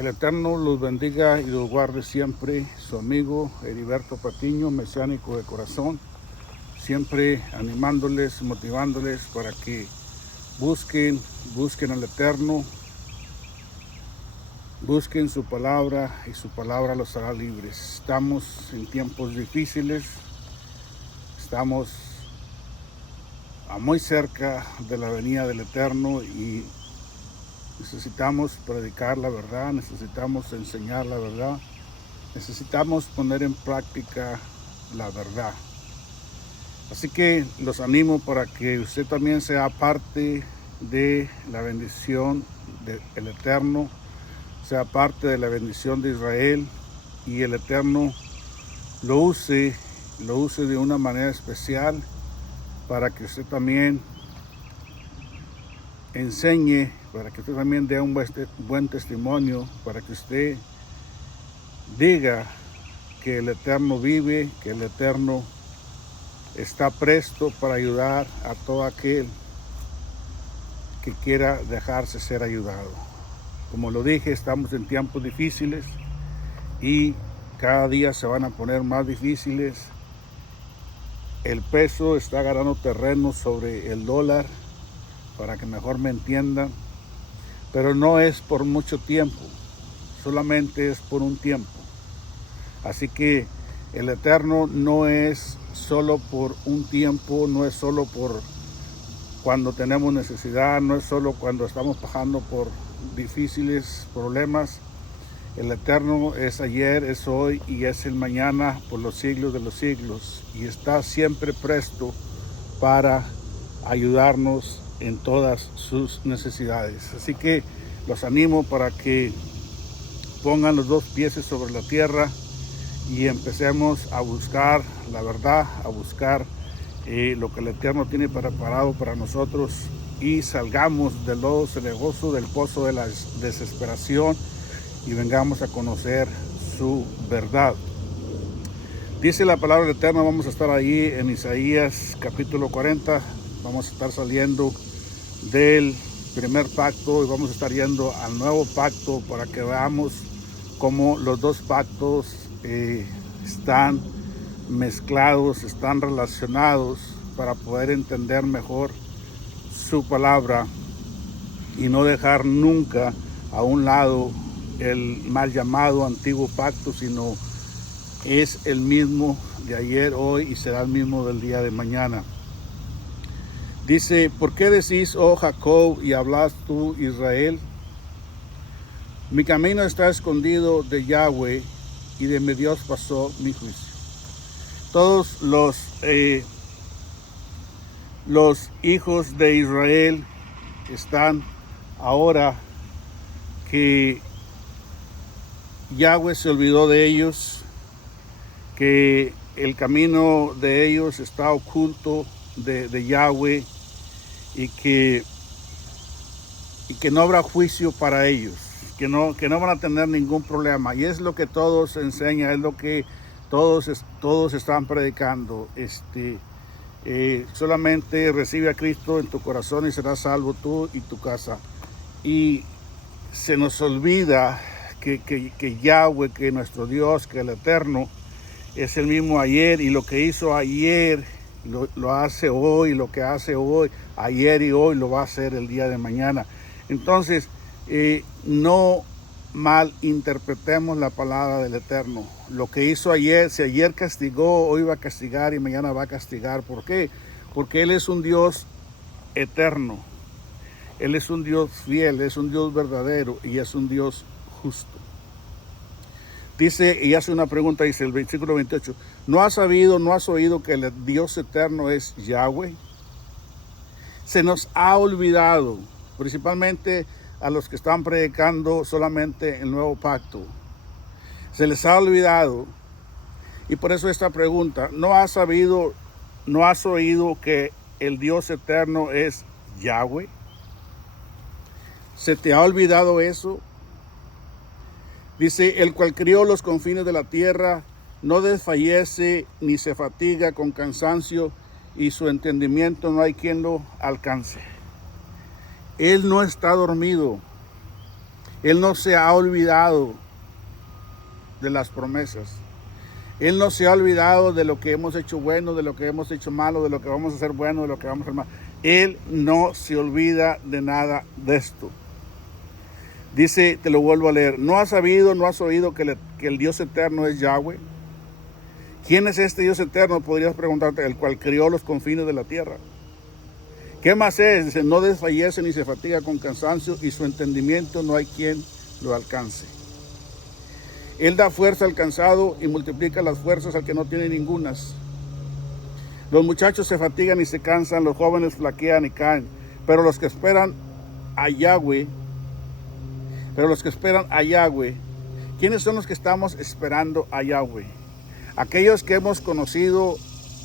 El Eterno los bendiga y los guarde siempre. Su amigo Heriberto Patiño, mesiánico de corazón, siempre animándoles, motivándoles para que busquen al Eterno, busquen su palabra y su palabra los hará libres. Estamos en tiempos difíciles, estamos muy cerca de la venida del Eterno y necesitamos predicar la verdad, necesitamos enseñar la verdad, necesitamos poner en práctica la verdad. Así que los animo para que usted también sea parte de la bendición del Eterno, sea parte de la bendición de Israel y el Eterno lo use de una manera especial para que usted también enseñe, para que usted también dé un buen testimonio, para que usted diga que el Eterno vive, que el Eterno está presto para ayudar a todo aquel que quiera dejarse ser ayudado. Como lo dije, estamos en tiempos difíciles y cada día se van a poner más difíciles. El peso está ganando terreno sobre el dólar, para que mejor me entiendan, pero no es por mucho tiempo, solamente es por un tiempo. Así que el Eterno no es solo por un tiempo, no es solo por cuando tenemos necesidad, no es solo cuando estamos pasando por difíciles problemas. El Eterno es ayer, es hoy y es el mañana por los siglos de los siglos, y está siempre presto para ayudarnos en todas sus necesidades. Así que los animo para que pongan los dos pies sobre la tierra y empecemos a buscar la verdad, a buscar lo que el Eterno tiene preparado para nosotros, y salgamos del lodo cenagoso, del pozo de la desesperación, y vengamos a conocer su verdad. Dice la palabra del Eterno, vamos a estar ahí en Isaías capítulo 40, vamos a estar saliendo del primer pacto y vamos a estar yendo al nuevo pacto para que veamos cómo los dos pactos están mezclados, están relacionados, para poder entender mejor su palabra y no dejar nunca a un lado el mal llamado antiguo pacto, sino es el mismo de ayer, hoy y será el mismo del día de mañana. Dice: ¿por qué decís, oh Jacob, y hablas tú, Israel? Mi camino está escondido de Yahweh, y de mi Dios pasó mi juicio. Todos los hijos de Israel están ahora que Yahweh se olvidó de ellos, que el camino de ellos está oculto de Yahweh, y que no habrá juicio para ellos, que no van a tener ningún problema. Y es lo que todos enseñan, es lo que todos están predicando. Solamente recibe a Cristo en tu corazón y serás salvo tú y tu casa. Y se nos olvida que Yahweh, que nuestro Dios, que el Eterno es el mismo ayer, y lo que hizo ayer lo hace hoy, lo que hace hoy, ayer y hoy, lo va a hacer el día de mañana. Entonces, no malinterpretemos la palabra del Eterno. Lo que hizo ayer, si ayer castigó, hoy va a castigar y mañana va a castigar. ¿Por qué? Porque Él es un Dios eterno, Él es un Dios fiel, es un Dios verdadero y es un Dios justo. Dice, y hace una pregunta, dice el versículo 28, ¿no has sabido, no has oído que el Dios eterno es Yahweh? Se nos ha olvidado, principalmente a los que están predicando solamente el nuevo pacto. Se les ha olvidado, y por eso esta pregunta: ¿no has sabido, no has oído que el Dios eterno es Yahweh? ¿Se te ha olvidado eso? Dice, el cual crió los confines de la tierra, no desfallece ni se fatiga con cansancio, y su entendimiento no hay quien lo alcance. Él no está dormido. Él no se ha olvidado de las promesas. Él no se ha olvidado de lo que hemos hecho bueno, de lo que hemos hecho malo, de lo que vamos a hacer bueno, de lo que vamos a hacer malo. Él no se olvida de nada de esto. Dice, te lo vuelvo a leer, ¿no has sabido, no has oído que el Dios eterno es Yahweh? ¿Quién es este Dios eterno? Podrías preguntarte, el cual crió los confines de la tierra. ¿Qué más es? Dice, no desfallece ni se fatiga con cansancio, y su entendimiento no hay quien lo alcance. Él da fuerza al cansado y multiplica las fuerzas al que no tiene ningunas. Los muchachos se fatigan y se cansan, los jóvenes flaquean y caen, pero los que esperan a Yahweh, ¿quiénes son los que estamos esperando a Yahweh? Aquellos que hemos conocido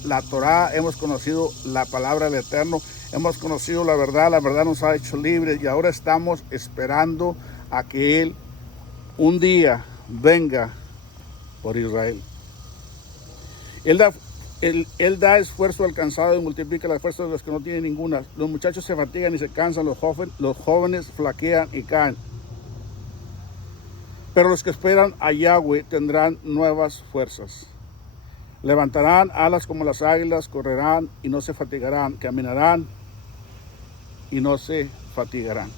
la Torá, hemos conocido la palabra del Eterno, hemos conocido la verdad nos ha hecho libres, y ahora estamos esperando a que Él un día venga por Israel. Él da esfuerzo al cansado y multiplica las fuerzas de los que no tienen ninguna. Los muchachos se fatigan y se cansan, los jóvenes flaquean y caen. Pero los que esperan a Yahweh tendrán nuevas fuerzas. Levantarán alas como las águilas, correrán y no se fatigarán, caminarán y no se fatigarán.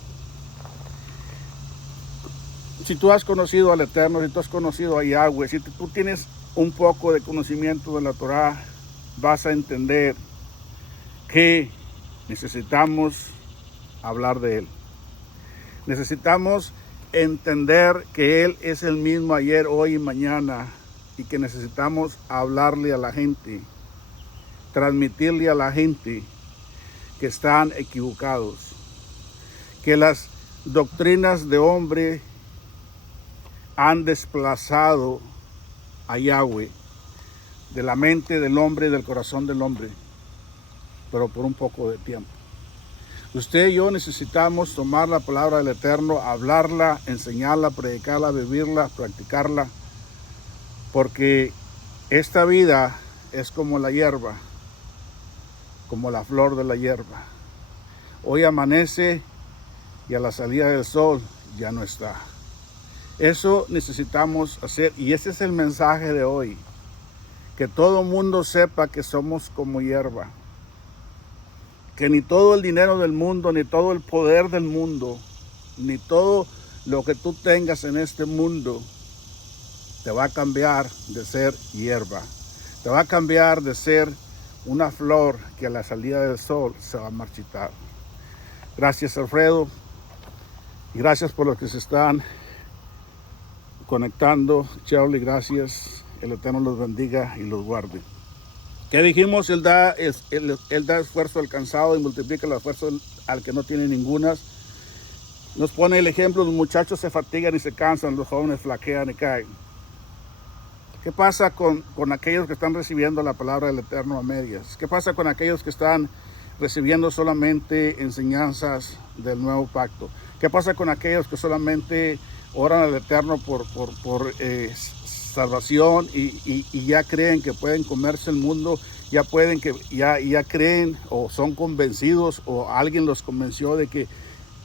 Si tú has conocido al Eterno, si tú has conocido a Yahweh, si tú tienes un poco de conocimiento de la Torá, vas a entender que necesitamos hablar de Él. Necesitamos entender que Él es el mismo ayer, hoy y mañana, y que necesitamos hablarle a la gente, transmitirle a la gente que están equivocados, que las doctrinas de hombre han desplazado a Yahweh de la mente del hombre y del corazón del hombre, pero por un poco de tiempo. Usted y yo necesitamos tomar la palabra del Eterno, hablarla, enseñarla, predicarla, vivirla, practicarla, porque esta vida es como la hierba, como la flor de la hierba. Hoy amanece y a la salida del sol ya no está. Eso necesitamos hacer, y ese es el mensaje de hoy. Que todo mundo sepa que somos como hierba. Que ni todo el dinero del mundo, ni todo el poder del mundo, ni todo lo que tú tengas en este mundo te va a cambiar de ser hierba. Te va a cambiar de ser una flor que a la salida del sol se va a marchitar. Gracias, Alfredo, y gracias por los que se están conectando. Charlie, gracias. El Eterno los bendiga y los guarde. ¿Qué dijimos? Él da esfuerzo al cansado y multiplica la fuerza al que no tiene ninguna. Nos pone el ejemplo, los muchachos se fatigan y se cansan, los jóvenes flaquean y caen. ¿Qué pasa con aquellos que están recibiendo la palabra del Eterno a medias? ¿Qué pasa con aquellos que están recibiendo solamente enseñanzas del nuevo pacto? ¿Qué pasa con aquellos que solamente oran al Eterno por salvación y ya creen que pueden comerse el mundo, ya creen o son convencidos, o alguien los convenció de que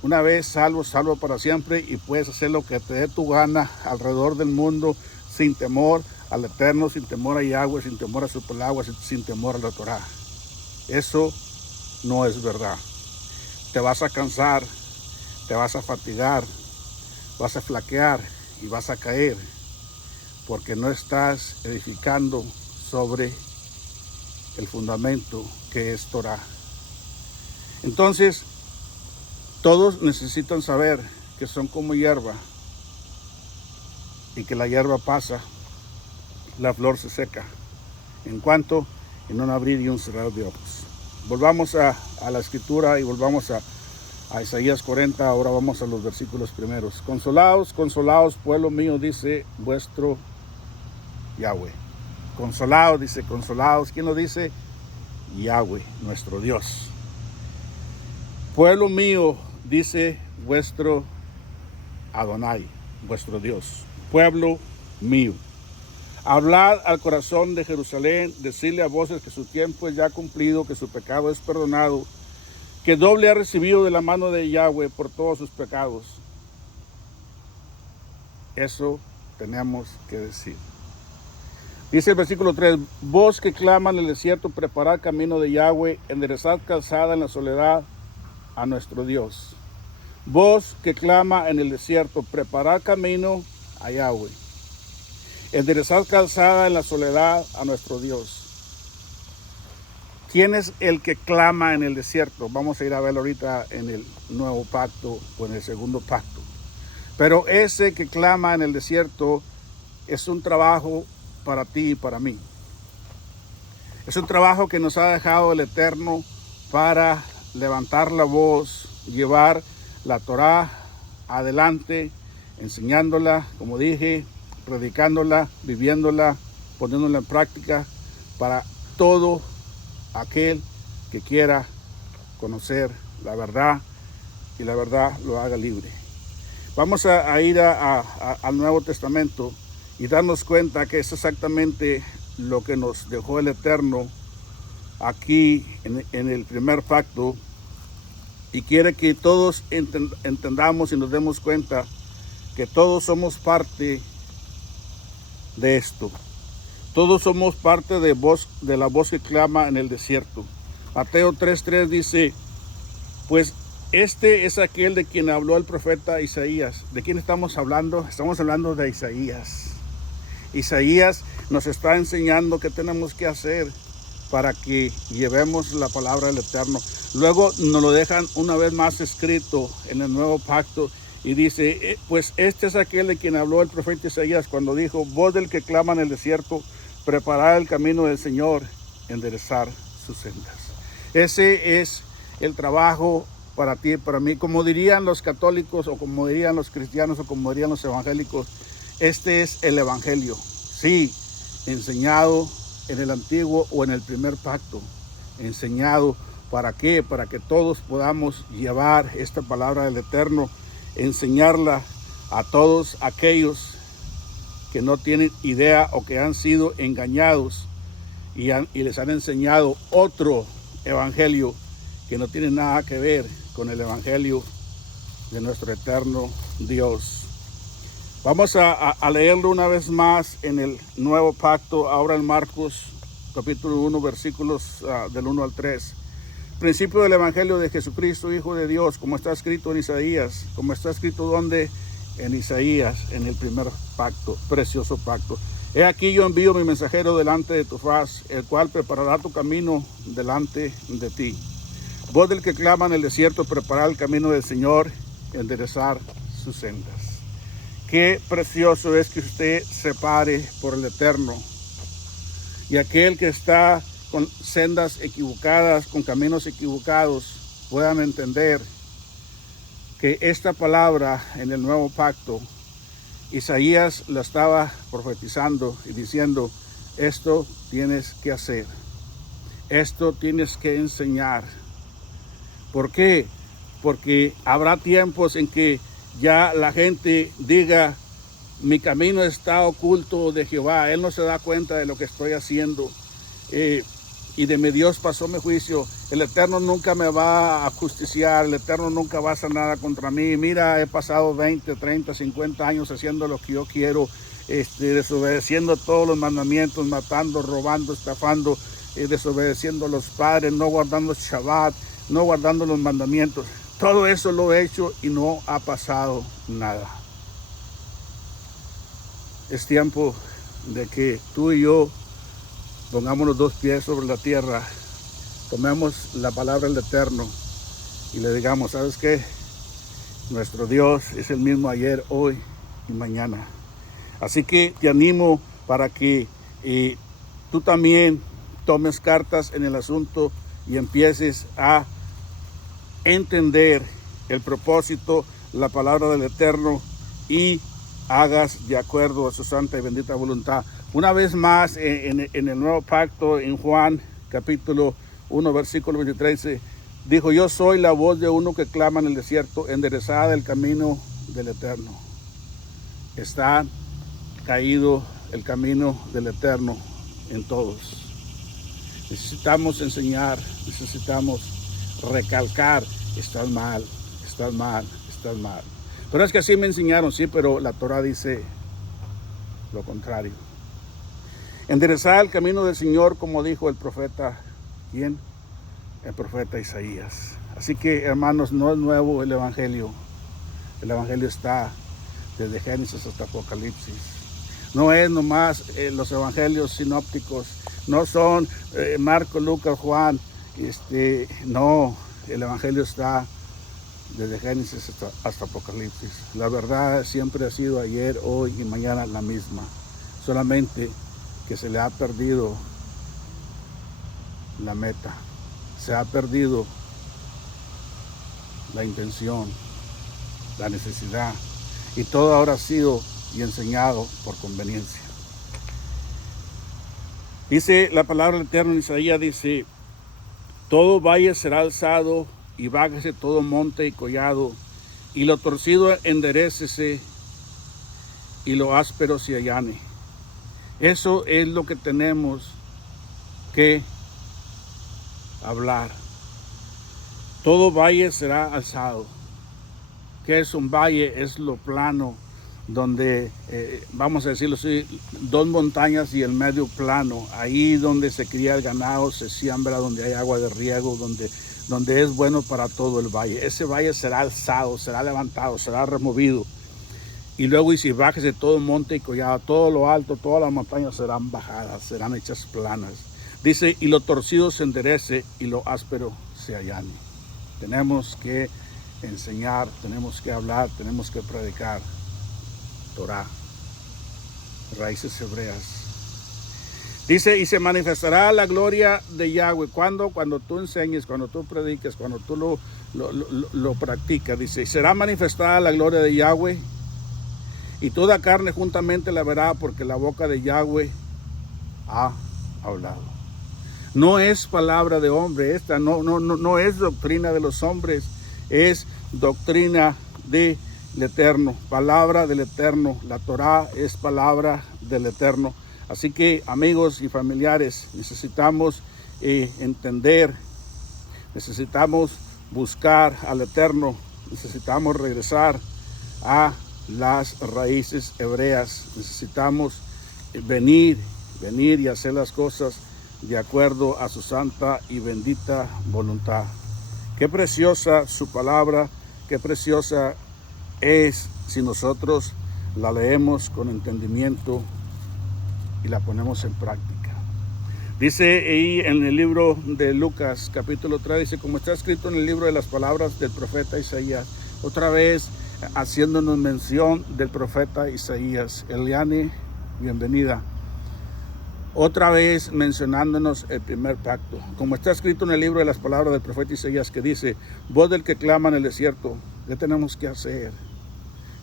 una vez salvo para siempre, y puedes hacer lo que te dé tu gana alrededor del mundo sin temor al Eterno, sin temor a Yahweh, sin temor a su palabra, sin temor a la Torá? Eso no es verdad. Te vas a cansar, te vas a fatigar, vas a flaquear y vas a caer, porque no estás edificando sobre el fundamento que es Torá. Entonces, todos necesitan saber que son como hierba, y que la hierba pasa, la flor se seca, en un abrir y un cerrar de ojos. Volvamos a la escritura y volvamos a Isaías 40, ahora vamos a los versículos primeros. Consolaos, consolaos, pueblo mío, dice vuestro Yahweh. Consolaos, dice, consolaos. ¿Quién lo dice? Yahweh, nuestro Dios. Pueblo mío, dice vuestro Adonai, vuestro Dios. Pueblo mío. Hablad al corazón de Jerusalén, decirle a voces que su tiempo es ya cumplido, que su pecado es perdonado, que doble ha recibido de la mano de Yahweh por todos sus pecados. Eso tenemos que decir. Dice el versículo 3, voz que clama en el desierto, preparad camino de Yahweh, enderezad calzada en la soledad a nuestro Dios. Voz que clama en el desierto, preparad camino a Yahweh, enderezad calzada en la soledad a nuestro Dios. ¿Quién es el que clama en el desierto? Vamos a ir a verlo ahorita en el nuevo pacto o en el segundo pacto. Pero ese que clama en el desierto es un trabajo para ti y para mí. Es un trabajo que nos ha dejado el Eterno para levantar la voz, llevar la Torá adelante, enseñándola, como dije, predicándola, viviéndola, poniéndola en práctica para todo aquel que quiera conocer la verdad y la verdad lo haga libre. Vamos a ir al Nuevo Testamento y darnos cuenta que es exactamente lo que nos dejó el Eterno aquí en el primer pacto, y quiere que todos entendamos y nos demos cuenta que todos somos parte de esto. Todos somos parte de la voz que clama en el desierto. Mateo 3:3 dice, pues este es aquel de quien habló el profeta Isaías. ¿De quién estamos hablando? Estamos hablando de Isaías. Isaías nos está enseñando qué tenemos que hacer para que llevemos la palabra del Eterno. Luego nos lo dejan una vez más escrito en el nuevo pacto y dice, pues este es aquel de quien habló el profeta Isaías cuando dijo, voz del que clama en el desierto, preparar el camino del Señor, enderezar sus sendas. Ese es el trabajo para ti y para mí. Como dirían los católicos, o como dirían los cristianos, o como dirían los evangélicos, este es el evangelio. Sí, enseñado en el antiguo o en el primer pacto. Enseñado, ¿para qué? Para que todos podamos llevar esta palabra del Eterno, enseñarla a todos aquellos que no tienen idea o que han sido engañados y les han enseñado otro evangelio que no tiene nada que ver con el evangelio de nuestro eterno Dios. Vamos a leerlo una vez más en el nuevo pacto, ahora en Marcos capítulo 1, versículos del 1 al 3. Principio del evangelio de Jesucristo, Hijo de Dios, como está escrito en Isaías. Como está escrito ¿dónde? En Isaías, en el primer pacto, precioso pacto. He aquí yo envío mi mensajero delante de tu faz, el cual preparará tu camino delante de ti. Voz del que clama en el desierto, preparar el camino del Señor, enderezar sus sendas. Qué precioso es que usted se pare por el Eterno. Y aquel que está con sendas equivocadas, con caminos equivocados, puedan entender que esta palabra en el nuevo pacto, Isaías la estaba profetizando y diciendo, esto tienes que hacer, esto tienes que enseñar. ¿Por qué? Porque habrá tiempos en que ya la gente diga, mi camino está oculto de Jehová, Él no se da cuenta de lo que estoy haciendo. Y de mi Dios pasó mi juicio. El Eterno nunca me va a justiciar, el Eterno nunca va a hacer nada contra mí. Mira, he pasado 20, 30, 50 años haciendo lo que yo quiero, desobedeciendo todos los mandamientos, matando, robando, estafando, desobedeciendo a los padres, no guardando Shabbat, no guardando los mandamientos. Todo eso lo he hecho y no ha pasado nada. Es tiempo de que tú y yo pongamos los dos pies sobre la tierra, tomemos la palabra del Eterno y le digamos, ¿sabes qué? Nuestro Dios es el mismo ayer, hoy y mañana. Así que te animo para que tú también tomes cartas en el asunto y empieces a entender el propósito, la palabra del Eterno y hagas de acuerdo a su santa y bendita voluntad. Una vez más, en el nuevo pacto, en Juan capítulo 1, versículo 23, dijo, yo soy la voz de uno que clama en el desierto, enderezada el camino del Eterno. Está caído el camino del Eterno en todos. Necesitamos enseñar, necesitamos recalcar, estás mal, estás mal, estás mal. Pero es que así me enseñaron, sí, pero la Torah dice lo contrario. Enderezar el camino del Señor, como dijo el profeta, ¿quién? El profeta Isaías. Así que, hermanos, no es nuevo el Evangelio. El Evangelio está desde Génesis hasta Apocalipsis. No es nomás los Evangelios sinópticos. No son Marco, Lucas, Juan. No, el Evangelio está desde Génesis hasta Apocalipsis. La verdad siempre ha sido ayer, hoy y mañana la misma. Solamente que se le ha perdido la meta. Se ha perdido la intención, la necesidad. Y todo ahora ha sido y enseñado por conveniencia. Dice la palabra del Eterno en Isaías, dice: todo valle será alzado y bájese todo monte y collado, y lo torcido enderécese y lo áspero se allane. Eso es lo que tenemos que hablar. Todo valle será alzado. ¿Qué es un valle? Es lo plano, donde, vamos a decirlo así, dos montañas y el medio plano. Ahí donde se cría el ganado, se siembra, donde hay agua de riego, donde es bueno para todo el valle. Ese valle será alzado, será levantado, será removido. Y luego dice: bájese todo monte y collado, todo lo alto, todas las montañas serán bajadas, serán hechas planas. Dice: y lo torcido se enderece y lo áspero se allane. Tenemos que enseñar, tenemos que hablar, tenemos que predicar Torah, raíces hebreas. Dice: y se manifestará la gloria de Yahweh. ¿Cuándo? Cuando tú enseñes, cuando tú prediques, cuando tú lo practicas. Dice: y será manifestada la gloria de Yahweh, y toda carne juntamente la verá, porque la boca de Yahweh ha hablado. No es palabra de hombre esta, no es doctrina de los hombres, es doctrina del Eterno, palabra del Eterno. La Torah es palabra del Eterno. Así que, amigos y familiares, necesitamos entender, necesitamos buscar al Eterno, necesitamos regresar a las raíces hebreas, necesitamos venir y hacer las cosas de acuerdo a su santa y bendita voluntad. Qué preciosa su palabra, qué preciosa es si nosotros la leemos con entendimiento y la ponemos en práctica. Dice ahí en el libro de Lucas, capítulo 3, dice: como está escrito en el libro de las palabras del profeta Isaías. Otra vez haciéndonos mención del profeta Isaías. Eliane, bienvenida. Otra vez mencionándonos el primer pacto. Como está escrito en el libro de las palabras del profeta Isaías, que dice: voz del que clama en el desierto. ¿Qué tenemos que hacer?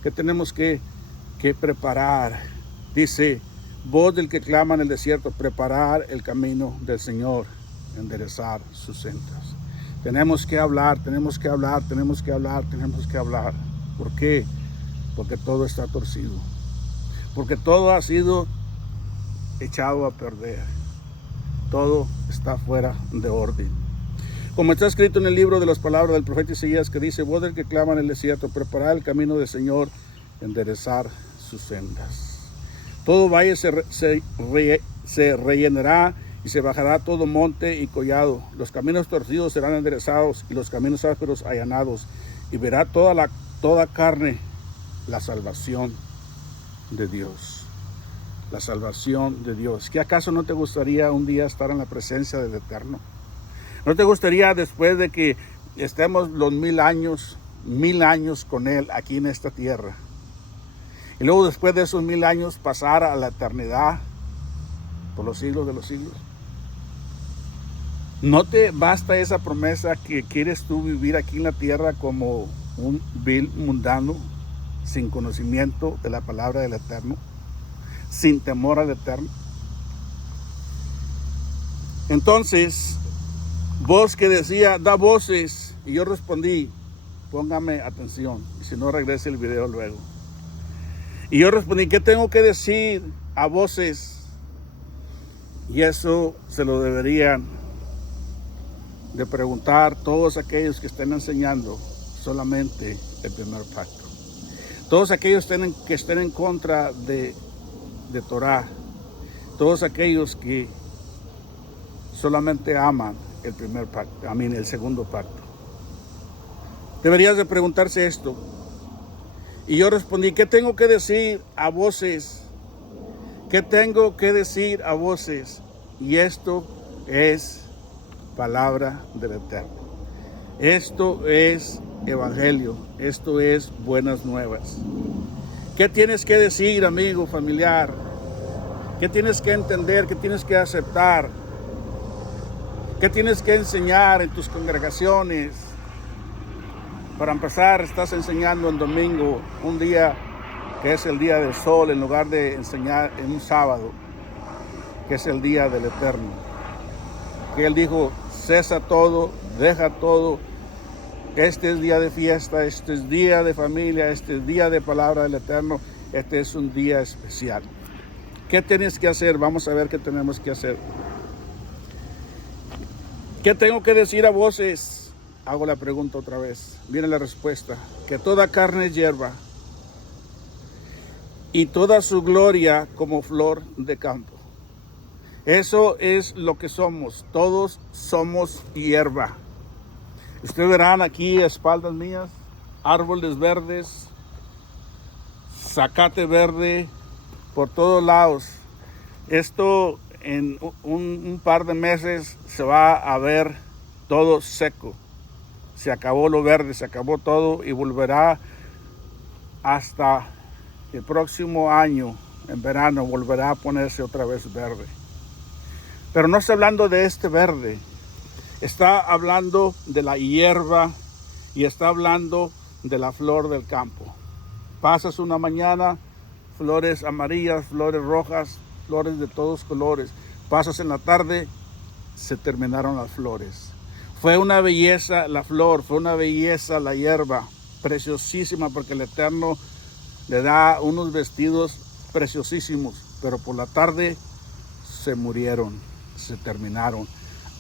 ¿Qué tenemos que preparar? Dice: voz del que clama en el desierto, preparar el camino del Señor, enderezar sus sendas. Tenemos que hablar, tenemos que hablar, tenemos que hablar, tenemos que hablar. ¿Por qué? Porque todo está torcido. Porque todo ha sido echado a perder. Todo está fuera de orden. Como está escrito en el libro de las palabras del profeta Isaías, que dice: voz del que clama en el desierto, preparar el camino del Señor, enderezar sus sendas. Todo valle se rellenará y se bajará todo monte y collado. Los caminos torcidos serán enderezados y los caminos ásperos allanados. Y verá toda carne la salvación de Dios. La salvación de Dios. ¿Qué acaso no te gustaría un día estar en la presencia del Eterno? ¿No te gustaría, después de que estemos los 1000 años con Él aquí en esta tierra, y luego después de esos 1000 años pasar a la eternidad por los siglos de los siglos? ¿No te basta esa promesa que quieres tú vivir aquí en la tierra como un vil mundano, sin conocimiento de la palabra del Eterno, sin temor al Eterno? Entonces, voz que decía: da voces, y yo respondí: póngame atención, y si no, regrese el video luego. Y yo respondí: ¿qué tengo que decir a voces? Y eso se lo deberían de preguntar todos aquellos que estén enseñando solamente el primer pacto. Todos aquellos que estén en contra de Torah, todos aquellos que solamente aman el primer pacto, el segundo pacto. Deberías de preguntarse esto. Y yo respondí, ¿qué tengo que decir a voces? ¿Qué tengo que decir a voces? Y esto es palabra del Eterno. Esto es evangelio. Esto es buenas nuevas. ¿Qué tienes que decir, amigo, familiar? ¿Qué tienes que entender? ¿Qué tienes que aceptar? ¿Qué tienes que enseñar en tus congregaciones? Para empezar, estás enseñando en domingo, un día que es el día del sol, en lugar de enseñar en un sábado, que es el día del Eterno. Que Él dijo, cesa todo, deja todo. Este es día de fiesta, este es día de familia, este es día de palabra del Eterno. Este es un día especial. ¿Qué tienes que hacer? Vamos a ver qué tenemos que hacer. ¿Qué tengo que decir a voces? Hago la pregunta otra vez. Viene la respuesta. Que toda carne es hierba y toda su gloria como flor de campo. Eso es lo que somos. Todos somos hierba. Ustedes verán aquí a espaldas mías árboles verdes, zacate verde por todos lados. Esto en un par de meses se va a ver todo seco. Se acabó lo verde, se acabó todo y volverá hasta el próximo año, en verano, volverá a ponerse otra vez verde. Pero no está hablando de este verde, está hablando de la hierba y está hablando de la flor del campo. Pasas una mañana, flores amarillas, flores rojas, flores de todos colores. Pasas en la tarde, se terminaron las flores. Fue una belleza la flor, fue una belleza la hierba, preciosísima, porque el Eterno le da unos vestidos preciosísimos, pero por la tarde se murieron, se terminaron.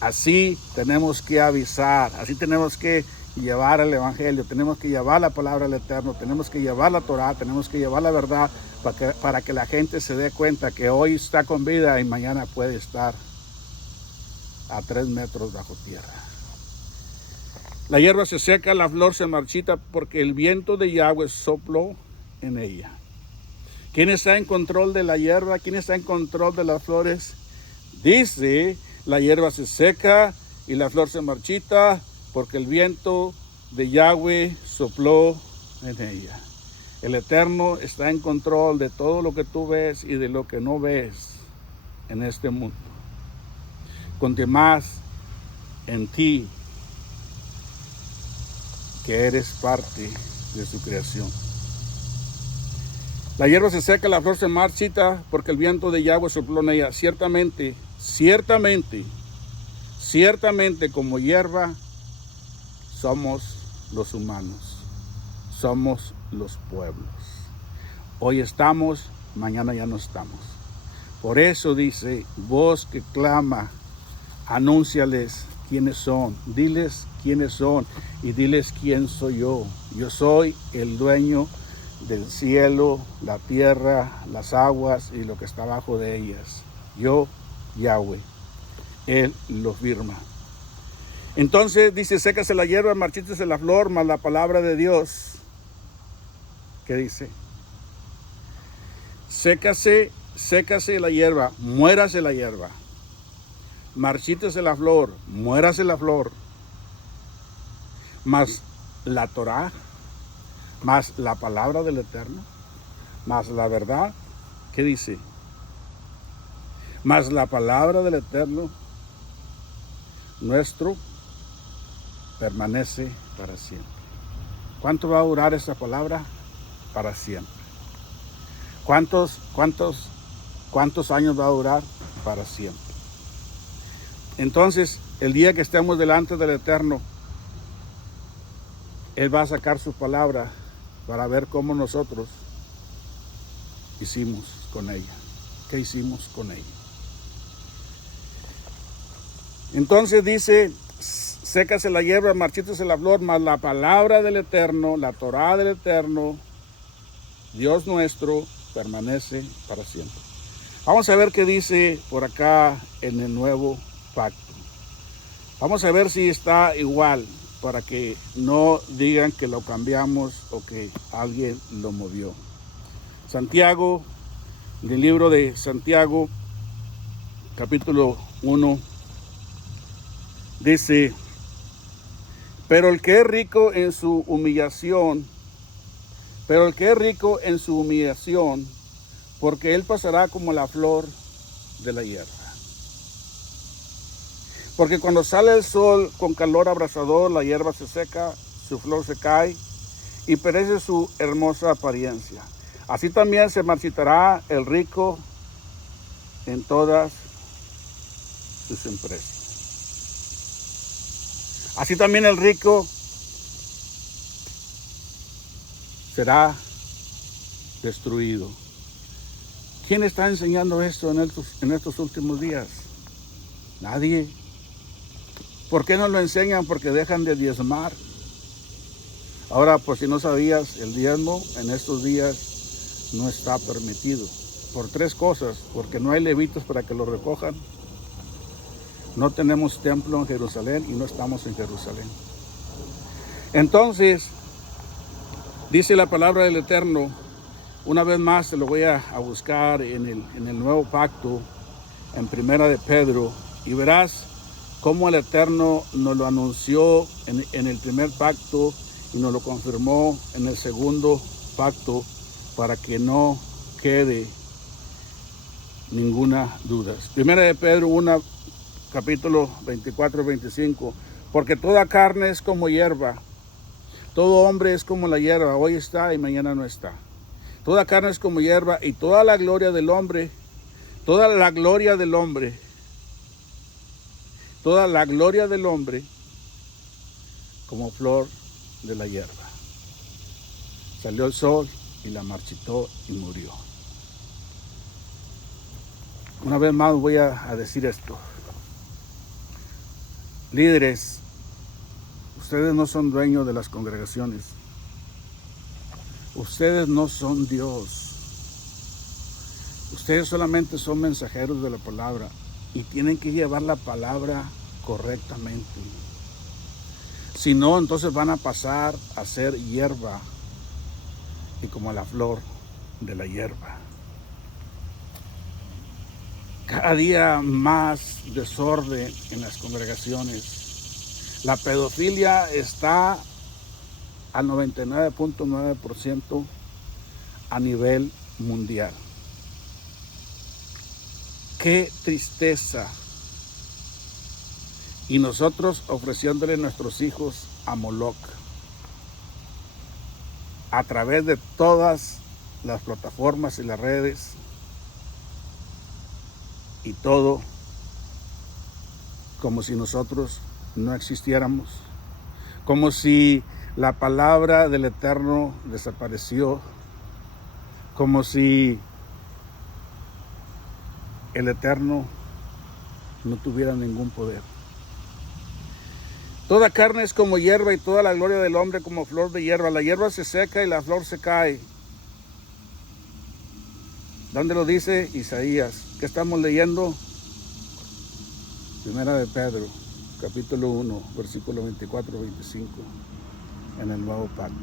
Así tenemos que avisar, así tenemos que llevar el evangelio, tenemos que llevar la palabra del Eterno, tenemos que llevar la Torah, tenemos que llevar la verdad para que la gente se dé cuenta que hoy está con vida y mañana puede estar a 3 metros bajo tierra. La hierba se seca, la flor se marchita porque el viento de Yahweh sopló en ella. ¿Quién está en control de la hierba? ¿Quién está en control de las flores? Dice, la hierba se seca y la flor se marchita porque el viento de Yahweh sopló en ella. El Eterno está en control de todo lo que tú ves y de lo que no ves en este mundo. Conte más en ti, que eres parte de su creación. La hierba se seca, la flor se marchita, porque el viento de Yahweh sopló en ella. Ciertamente, como hierba, somos los humanos, somos los pueblos. Hoy estamos, mañana ya no estamos. Por eso dice, voz que clama, anúnciales quiénes son, diles quiénes son y diles quién soy yo. Yo soy el dueño del cielo, la tierra, las aguas y lo que está abajo de ellas. Yo, Yahweh, Él lo firma. Entonces dice, sécase la hierba, marchítese la flor, mas la palabra de Dios, ¿qué dice? Sécase la hierba, muérase la hierba. Marchítese la flor, muérase la flor. Mas la Torah, más la palabra del Eterno, más la verdad, ¿qué dice? Más la palabra del Eterno nuestro permanece para siempre. ¿Cuánto va a durar esta palabra? Para siempre. ¿Cuántos años va a durar? Para siempre. Entonces, el día que estemos delante del Eterno, Él va a sacar su palabra para ver cómo nosotros hicimos con ella. ¿Qué hicimos con ella? Entonces dice, sécase la hierba, marchítese la flor, mas la palabra del Eterno, la Torah del Eterno, Dios nuestro permanece para siempre. Vamos a ver qué dice por acá en el nuevo pacto. Vamos a ver si está igual, para que no digan que lo cambiamos o que alguien lo movió. Santiago, del libro de Santiago, capítulo 1, dice: pero el que es rico en su humillación, porque él pasará como la flor de la hierba. Porque cuando sale el sol con calor abrasador, la hierba se seca, su flor se cae y perece su hermosa apariencia. Así también se marchitará el rico en todas sus empresas. Así también el rico será destruido. ¿Quién está enseñando esto en estos últimos días? Nadie. ¿Por qué no lo enseñan? Porque dejan de diezmar. Ahora, por si no sabías, el diezmo en estos días no está permitido. Por 3 cosas: porque no hay levitas para que lo recojan, no tenemos templo en Jerusalén y no estamos en Jerusalén. Entonces, dice la palabra del Eterno, una vez más se lo voy a buscar en el nuevo pacto, en Primera de Pedro, y verás cómo el Eterno nos lo anunció en el primer pacto y nos lo confirmó en el segundo pacto, para que no quede ninguna duda. Primera de Pedro 1, capítulo 24-25, porque toda carne es como hierba, todo hombre es como la hierba, hoy está y mañana no está. Toda carne es como hierba y toda la gloria del hombre como flor de la hierba. Salió el sol y la marchitó y murió. Una vez más voy a decir esto. Líderes, ustedes no son dueños de las congregaciones. Ustedes no son Dios. Ustedes solamente son mensajeros de la palabra y tienen que llevar la palabra correctamente. Si no, entonces van a pasar a ser hierba y como la flor de la hierba. Cada día más desorden en las congregaciones. La pedofilia está al 99.9% a nivel mundial. ¡Qué tristeza! Y nosotros ofreciéndole nuestros hijos a Moloch a través de todas las plataformas y las redes, y todo como si nosotros no existiéramos, como si la palabra del Eterno desapareció, como si el Eterno no tuviera ningún poder. Toda carne es como hierba y toda la gloria del hombre como flor de hierba. La hierba se seca y la flor se cae. ¿Dónde lo dice Isaías? ¿Qué estamos leyendo? Primera de Pedro, capítulo 1, versículo 24-25, en el nuevo pacto.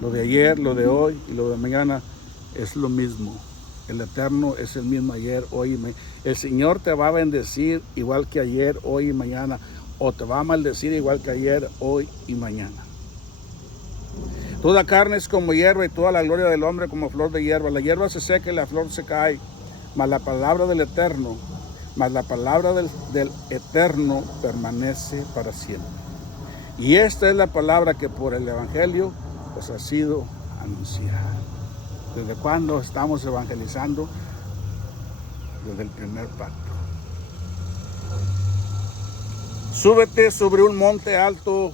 Lo de ayer, lo de hoy y lo de mañana es lo mismo. El Eterno es el mismo ayer, hoy y mañana. El Señor te va a bendecir igual que ayer, hoy y mañana, o te va a maldecir igual que ayer, hoy y mañana. Toda carne es como hierba y toda la gloria del hombre como flor de hierba. La hierba se seca y la flor se cae, mas la palabra del Eterno, del Eterno permanece para siempre. Y esta es la palabra que por el Evangelio os ha sido anunciada. ¿Desde cuándo estamos evangelizando? Desde el primer pacto. Súbete sobre un monte alto,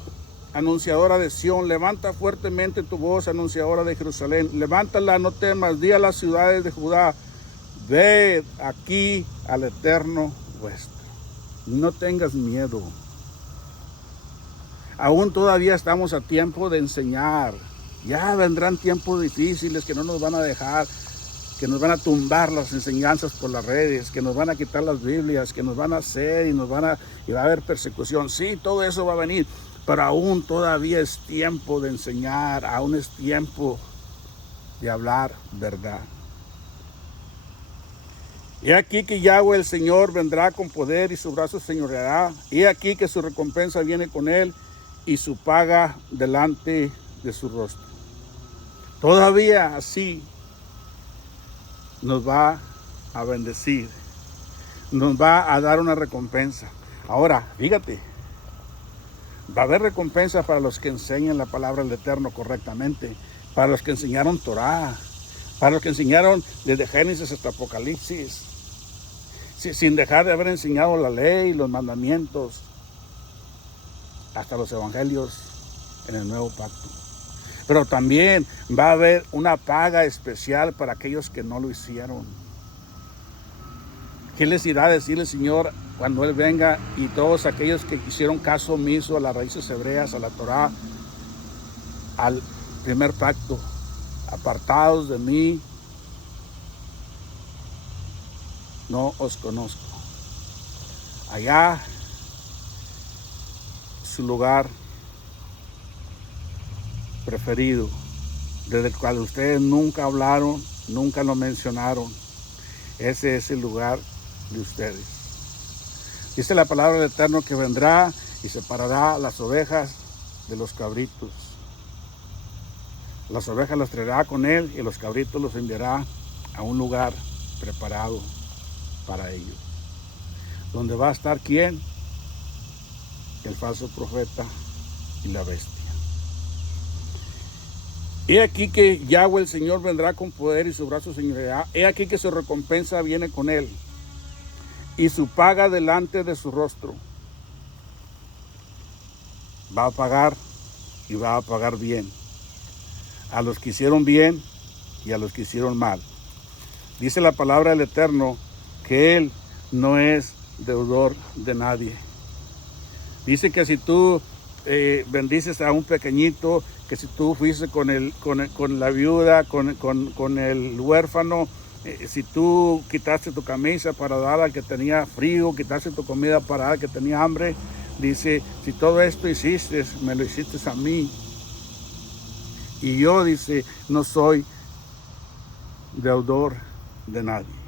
anunciadora de Sión, levanta fuertemente tu voz, anunciadora de Jerusalén. Levántala, no temas, di a las ciudades de Judá: ved aquí al Eterno vuestro. No tengas miedo. Aún todavía estamos a tiempo de enseñar. Ya vendrán tiempos difíciles que no nos van a dejar, que nos van a tumbar las enseñanzas por las redes, que nos van a quitar las Biblias, que nos van a hacer y va a haber persecución. Sí, todo eso va a venir, pero aún todavía es tiempo de enseñar, aún es tiempo de hablar verdad. He aquí que Yahweh el Señor vendrá con poder y su brazo señoreará. He aquí que su recompensa viene con él y su paga delante de su rostro. Todavía así nos va a bendecir, nos va a dar una recompensa. Ahora, fíjate, va a haber recompensa para los que enseñan la palabra del Eterno correctamente, para los que enseñaron Torah, para los que enseñaron desde Génesis hasta Apocalipsis, sin dejar de haber enseñado la ley, los mandamientos, hasta los evangelios en el nuevo pacto. Pero también va a haber una paga especial para aquellos que no lo hicieron. ¿Qué les irá a decir el Señor cuando Él venga y todos aquellos que hicieron caso omiso a las raíces hebreas, a la Torá, al primer pacto? Apartados de mí, no os conozco. Allá, su lugar preferido, desde el cual ustedes nunca hablaron, nunca lo mencionaron. Ese es el lugar de ustedes. Dice la palabra del Eterno que vendrá y separará las ovejas de los cabritos. Las ovejas las traerá con él y los cabritos los enviará a un lugar preparado para ellos. Donde va a estar ¿quién? El falso profeta y la bestia. He aquí que Yahweh el Señor vendrá con poder y su brazo señoreará. He aquí que su recompensa viene con él y su paga delante de su rostro. Va a pagar y va a pagar bien. A los que hicieron bien y a los que hicieron mal. Dice la palabra del Eterno que Él no es deudor de nadie. Dice que si tú bendices a un pequeñito, que si tú fuiste con la viuda, con el huérfano, si tú quitaste tu camisa para dar al que tenía frío, quitaste tu comida para dar al que tenía hambre, dice, si todo esto hiciste, me lo hiciste a mí. Y yo, dice, no soy deudor de nadie.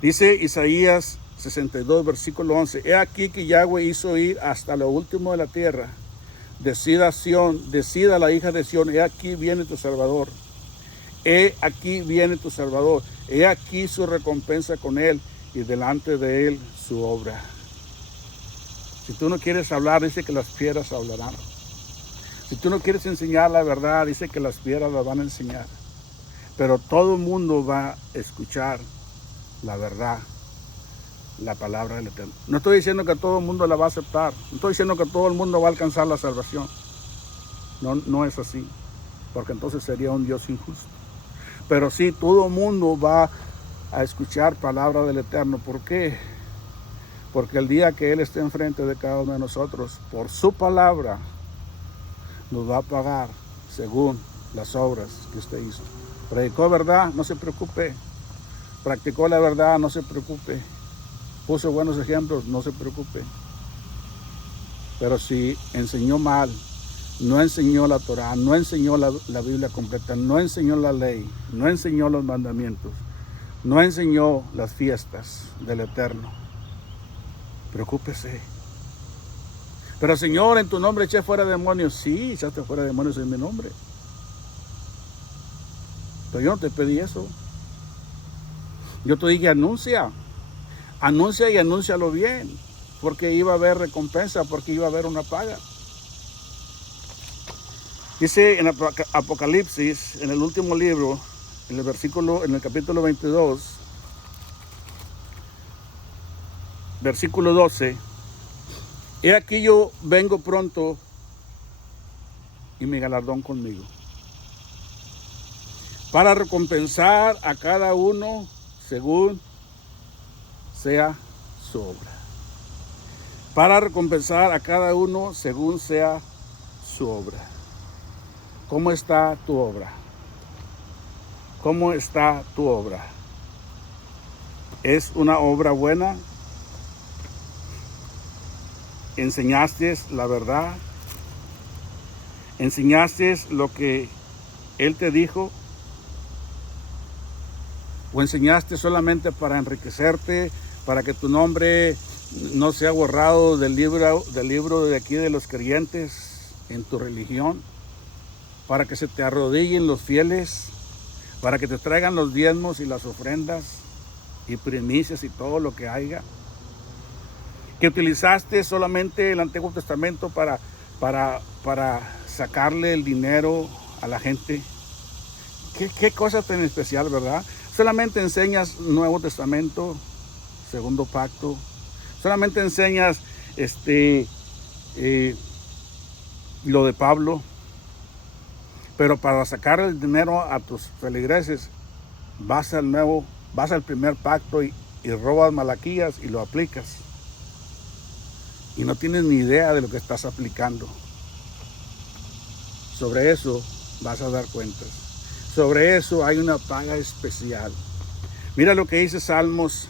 Dice Isaías 62, versículo 11. He aquí que Yahweh hizo ir hasta lo último de la tierra. Decida Sión, decida la hija de Sión, he aquí viene tu Salvador. He aquí viene tu Salvador. He aquí su recompensa con él y delante de él su obra. Si tú no quieres hablar, dice que las piedras hablarán. Si tú no quieres enseñar la verdad, dice que las piedras la van a enseñar. Pero todo el mundo va a escuchar la verdad, la palabra del Eterno. No estoy diciendo que todo el mundo la va a aceptar. No estoy diciendo que todo el mundo va a alcanzar la salvación. No es así. Porque entonces sería un Dios injusto. Pero sí, todo el mundo va a escuchar palabra del Eterno. ¿Por qué? Porque el día que Él esté enfrente de cada uno de nosotros, por su palabra, nos va a pagar según las obras que usted hizo. Predicó verdad, no se preocupe. Practicó la verdad, no se preocupe. Puso buenos ejemplos, no se preocupe. Pero si enseñó mal, no enseñó la Torah, no enseñó la Biblia completa, no enseñó la ley, no enseñó los mandamientos, no enseñó las fiestas del Eterno, preocúpese. Pero Señor, en tu nombre eché fuera demonios. Sí, echaste fuera demonios en mi nombre. Pero yo no te pedí eso. Yo te dije anuncia y anúncialo bien, porque iba a haber recompensa, porque iba a haber una paga. Dice en Apocalipsis, en el último libro, en el capítulo 22, versículo 12, he aquí yo vengo pronto y mi galardón conmigo, para recompensar a cada uno según sea su obra. Para recompensar a cada uno según sea su obra. ¿Cómo está tu obra? ¿Cómo está tu obra? ¿Es una obra buena? ¿Enseñaste la verdad? ¿Enseñaste lo que Él te dijo? ¿O enseñaste solamente para enriquecerte, para que tu nombre no sea borrado del libro de aquí de los creyentes en tu religión? ¿Para que se te arrodillen los fieles? ¿Para que te traigan los diezmos y las ofrendas y primicias y todo lo que haya? ¿Que utilizaste solamente el Antiguo Testamento para sacarle el dinero a la gente? ¿Qué cosa tan especial, verdad? Solamente enseñas Nuevo Testamento, Segundo Pacto. Solamente enseñas lo de Pablo. Pero para sacar el dinero a tus feligreses, vas al primer pacto y robas Malaquías y lo aplicas. Y no tienes ni idea de lo que estás aplicando. Sobre eso vas a dar cuentas. Sobre eso hay una paga especial. Mira lo que dice Salmos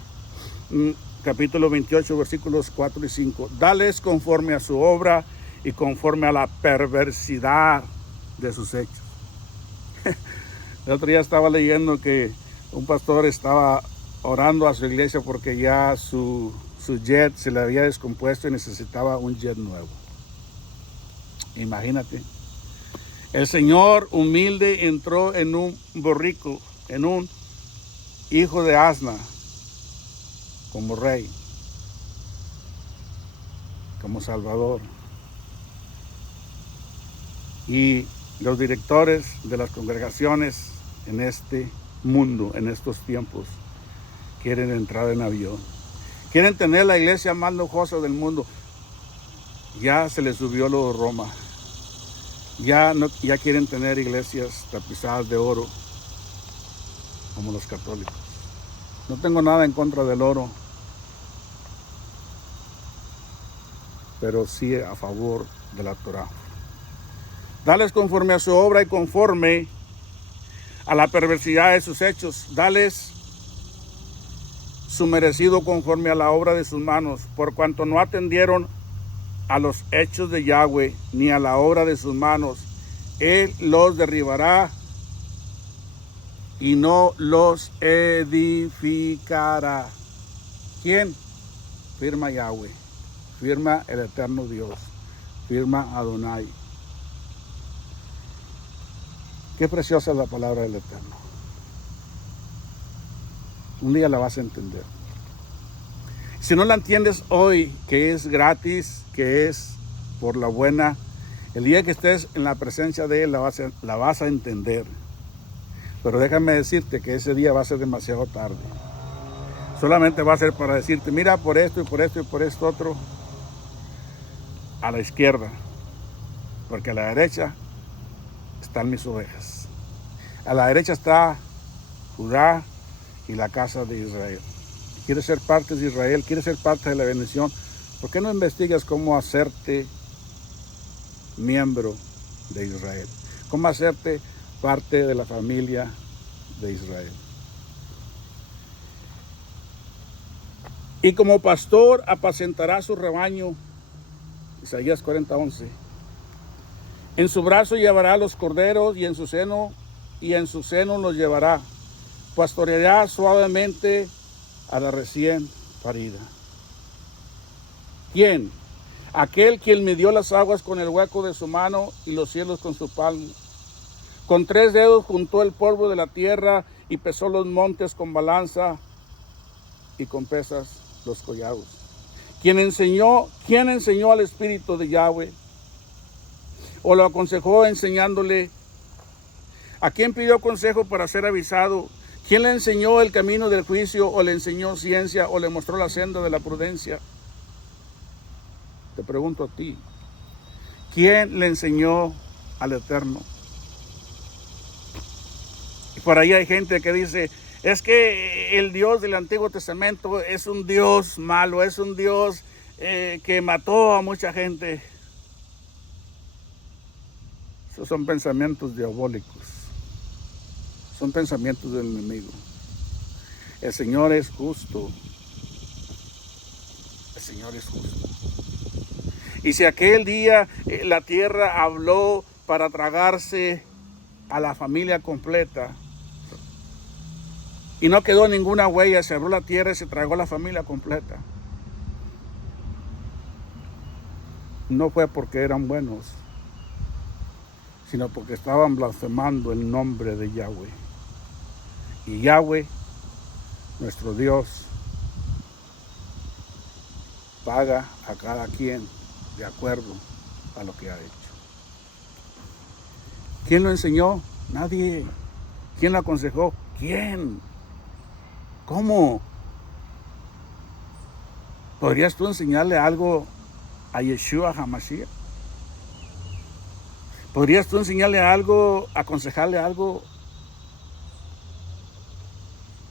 capítulo 28, versículos 4 y 5. Dales conforme a su obra y conforme a la perversidad de sus hechos. El otro día estaba leyendo que un pastor estaba orando a su iglesia porque ya su jet se le había descompuesto y necesitaba un jet nuevo. Imagínate. El Señor humilde entró en un borrico, en un hijo de asna, como rey, como salvador. Y los directores de las congregaciones en este mundo, en estos tiempos, quieren entrar en avión. Quieren tener la iglesia más lujosa del mundo. Ya se les subió lo de Roma. Ya quieren tener iglesias tapizadas de oro, como los católicos. No tengo nada en contra del oro, pero sí a favor de la Torá. Dales conforme a su obra y conforme a la perversidad de sus hechos. Dales su merecido conforme a la obra de sus manos, por cuanto no atendieron a los hechos de Yahweh ni a la obra de sus manos. Él los derribará y no los edificará. ¿Quién? Firma Yahweh, firma el eterno Dios, firma Adonai. Qué preciosa es la palabra del Eterno. Un día la vas a entender. Si no la entiendes hoy, que es gratis, que es por la buena, el día que estés en la presencia de Él la vas a entender. Pero déjame decirte que ese día va a ser demasiado tarde. Solamente va a ser para decirte, mira, por esto y por esto y por esto otro, a la izquierda, porque a la derecha están mis ovejas. A la derecha está Judá y la casa de Israel. ¿Quieres ser parte de Israel? ¿Quieres ser parte de la bendición? ¿Por qué no investigas cómo hacerte miembro de Israel? ¿Cómo hacerte parte de la familia de Israel? Y como pastor apacentará su rebaño. Isaías 40:11. En su brazo llevará los corderos y en su seno los llevará. Pastoreará suavemente a la recién parida. ¿Quién? Aquel quien midió las aguas con el hueco de su mano y los cielos con su palmo. Con 3 dedos juntó el polvo de la tierra y pesó los montes con balanza y con pesas los collados. ¿Quién enseñó al Espíritu de Yahweh? ¿O lo aconsejó enseñándole? ¿A quién pidió consejo para ser avisado? ¿Quién le enseñó el camino del juicio, o le enseñó ciencia, o le mostró la senda de la prudencia? Te pregunto a ti, ¿quién le enseñó al Eterno? Y por ahí hay gente que dice, es que el Dios del Antiguo Testamento es un Dios malo, es un Dios que mató a mucha gente. Esos son pensamientos diabólicos. Son pensamientos del enemigo. El Señor es justo. El Señor es justo. Y si aquel día la tierra habló para tragarse a la familia completa y no quedó ninguna huella, se abrió la tierra y se tragó la familia completa, no fue porque eran buenos, sino porque estaban blasfemando el nombre de Yahweh. Y Yahweh, nuestro Dios, paga a cada quien de acuerdo a lo que ha hecho. ¿Quién lo enseñó? Nadie. ¿Quién lo aconsejó? ¿Quién? ¿Cómo? ¿Podrías tú enseñarle algo a Yeshua HaMashiach? ¿Podrías tú enseñarle algo, aconsejarle algo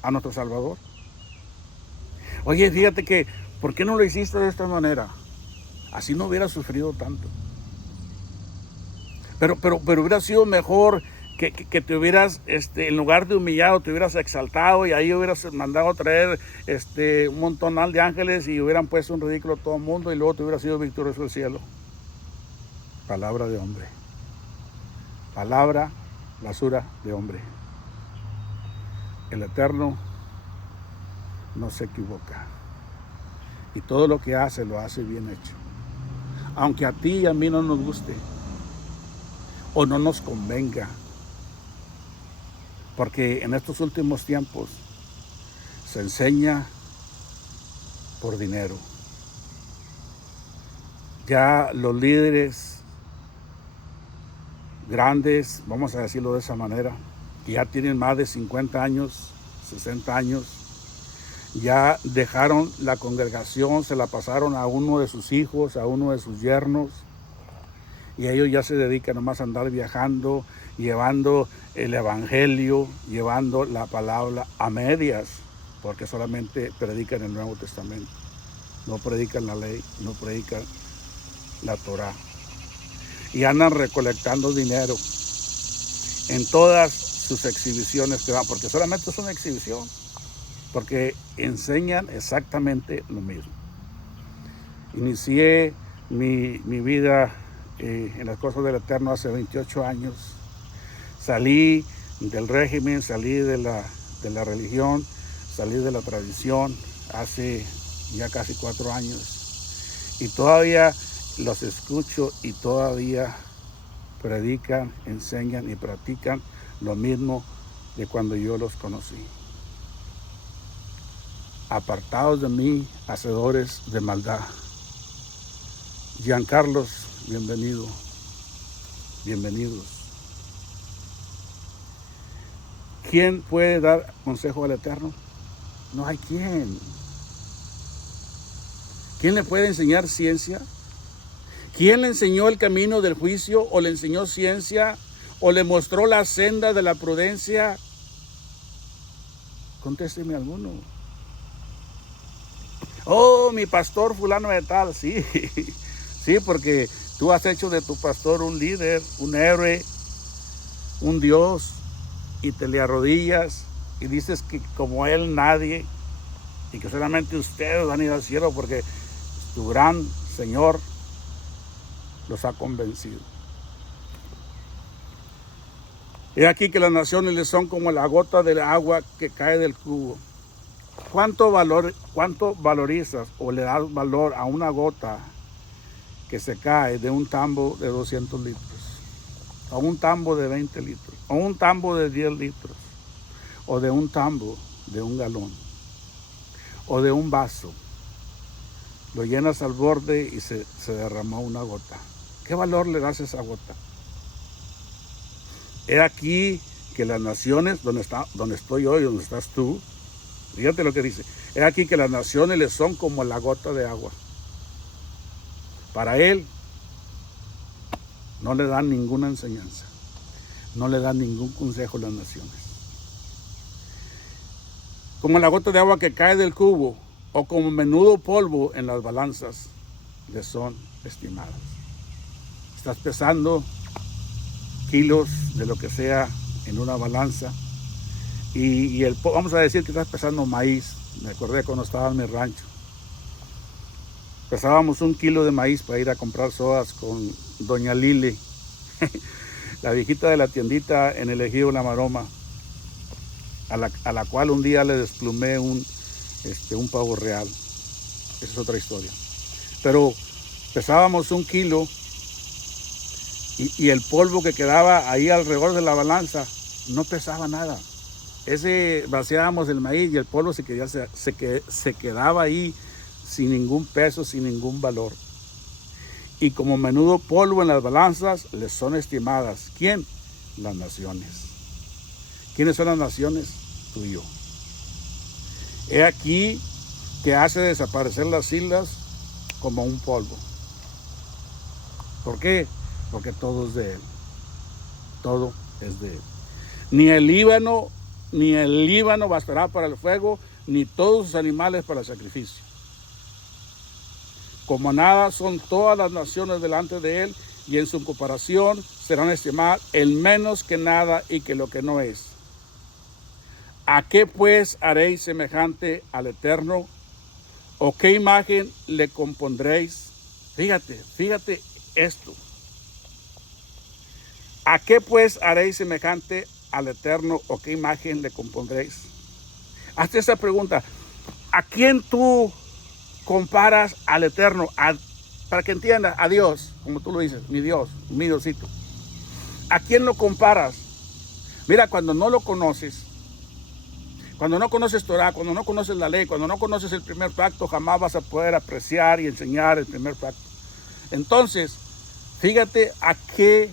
a nuestro Salvador? Oye, fíjate que, ¿por qué no lo hiciste de esta manera? Así no hubiera sufrido tanto. Pero hubiera sido mejor que te hubieras, en lugar de humillado, te hubieras exaltado y ahí hubieras mandado a traer un montonal de ángeles y hubieran puesto un ridículo a todo el mundo y luego te hubiera sido victorioso el cielo. Palabra de hombre. Palabra, basura de hombre. El Eterno no se equivoca. Y todo lo que hace, lo hace bien hecho. Aunque a ti y a mí no nos guste o no nos convenga, porque en estos últimos tiempos se enseña por dinero. Ya los líderes grandes, vamos a decirlo de esa manera, que ya tienen más de 50 años, 60 años, ya dejaron la congregación, se la pasaron a uno de sus hijos, a uno de sus yernos, y ellos ya se dedican nomás a andar viajando, llevando el evangelio, llevando la palabra a medias, porque solamente predican el Nuevo Testamento, no predican la ley, no predican la Torah, y andan recolectando dinero en todas sus exhibiciones que van, porque solamente es una exhibición, porque enseñan exactamente lo mismo. Inicié mi vida en las cosas del Eterno hace 28 años. Salí del régimen, salí de la religión, salí de la tradición hace ya casi 4 años. Y todavía los escucho y todavía predican, enseñan y practican lo mismo de cuando yo los conocí. Apartados de mí, hacedores de maldad. Giancarlos, bienvenido, bienvenidos. ¿Quién puede dar consejo al Eterno? No hay quien. ¿Quién le puede enseñar ciencia? ¿Quién le enseñó el camino del juicio o le enseñó ciencia o le mostró la senda de la prudencia? Contésteme alguno. Oh, mi pastor fulano de tal, sí, sí, porque tú has hecho de tu pastor un líder, un héroe, un Dios, y te le arrodillas y dices que como él nadie, y que solamente ustedes van a ir al cielo porque tu gran Señor los ha convencido. He aquí que las naciones les son como la gota del agua que cae del cubo. ¿Cuánto valorizas o le das valor a una gota que se cae de un tambo de 200 litros? A un tambo de 20 litros, o un tambo de 10 litros, o de un tambo de un galón, o de un vaso. Lo llenas al borde y se derramó una gota. ¿Qué valor le das a esa gota? He aquí que las naciones, donde estoy hoy, donde estás tú, fíjate lo que dice. He aquí que las naciones le son como la gota de agua. Para él no le dan ninguna enseñanza, no le dan ningún consejo a las naciones. Como la gota de agua que cae del cubo, o como menudo polvo en las balanzas, le son estimadas. Estás pesando kilos de lo que sea en una balanza. Y vamos a decir que estás pesando maíz. Me acordé cuando estaba en mi rancho. Pesábamos 1 kilo de maíz para ir a comprar sodas con doña Lili, la viejita de la tiendita en el ejido La Maroma, a la cual un día le desplumé un pavo real. Esa es otra historia. Pero pesábamos 1 kilo y el polvo que quedaba ahí alrededor de la balanza no pesaba nada. Vaciábamos el maíz y el polvo se quedaba ahí sin ningún peso, sin ningún valor. Y como menudo polvo en las balanzas les son estimadas. ¿Quién? Las naciones. ¿Quiénes son las naciones? Tú y yo. He aquí que hace desaparecer las islas como un polvo. ¿Por qué? Porque todo es de Él. Todo es de Él. Ni el Líbano bastará para el fuego, ni todos sus animales para el sacrificio. Como nada son todas las naciones delante de Él, y en su comparación serán estimadas el menos que nada y que lo que no es. ¿A qué pues haréis semejante al Eterno? ¿O qué imagen le compondréis? Fíjate esto. ¿A qué pues haréis semejante al Eterno? ¿O qué imagen le compondréis? Hazte esa pregunta. ¿A quién tú comparas al Eterno? Para que entiendas, a Dios, como tú lo dices, mi Dios, mi Diosito. ¿A quién lo comparas? Mira, cuando no lo conoces, cuando no conoces Torah, cuando no conoces la ley, cuando no conoces el primer pacto, jamás vas a poder apreciar y enseñar el primer pacto. Entonces, fíjate a qué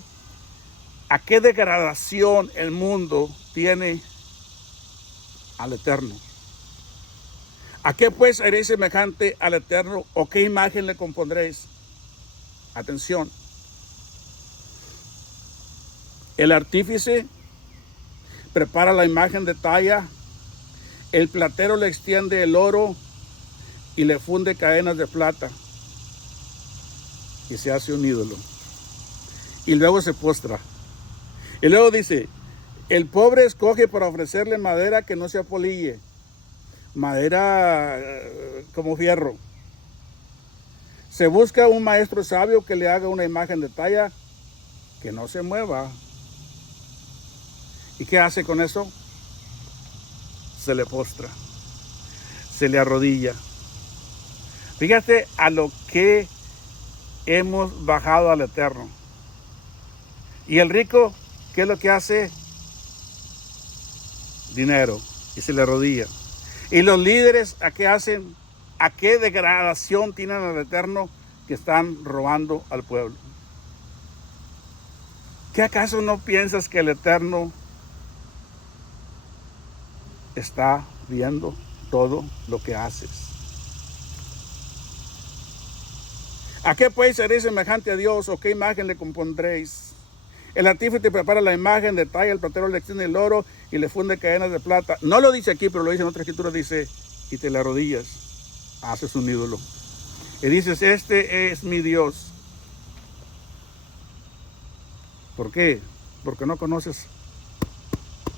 degradación el mundo tiene al Eterno. ¿A qué pues haréis semejante al Eterno? ¿O qué imagen le compondréis? Atención. El artífice prepara la imagen de talla, el platero le extiende el oro y le funde cadenas de plata y se hace un ídolo. Y luego se postra. Y luego dice, el pobre escoge para ofrecerle madera que no se apolille, madera como fierro. Se busca un maestro sabio que le haga una imagen de talla que no se mueva. ¿Y qué hace con eso? Se le postra, se le arrodilla. Fíjate a lo que hemos bajado al Eterno. Y el rico, ¿qué es lo que hace? Dinero, y se le arrodilla. Y los líderes, ¿a qué hacen? ¿A qué degradación tienen al Eterno? Que están robando al pueblo. ¿Qué acaso no piensas que el Eterno está viendo todo lo que haces? ¿A qué pues seréis semejante a Dios? ¿O qué imagen le compondréis? El artífice prepara la imagen de talla, el platero le extiende el oro y le funde cadenas de plata. No lo dice aquí, pero lo dice en otra escritura, dice, y te le arrodillas, haces un ídolo. Y dices, este es mi Dios. ¿Por qué? Porque no conoces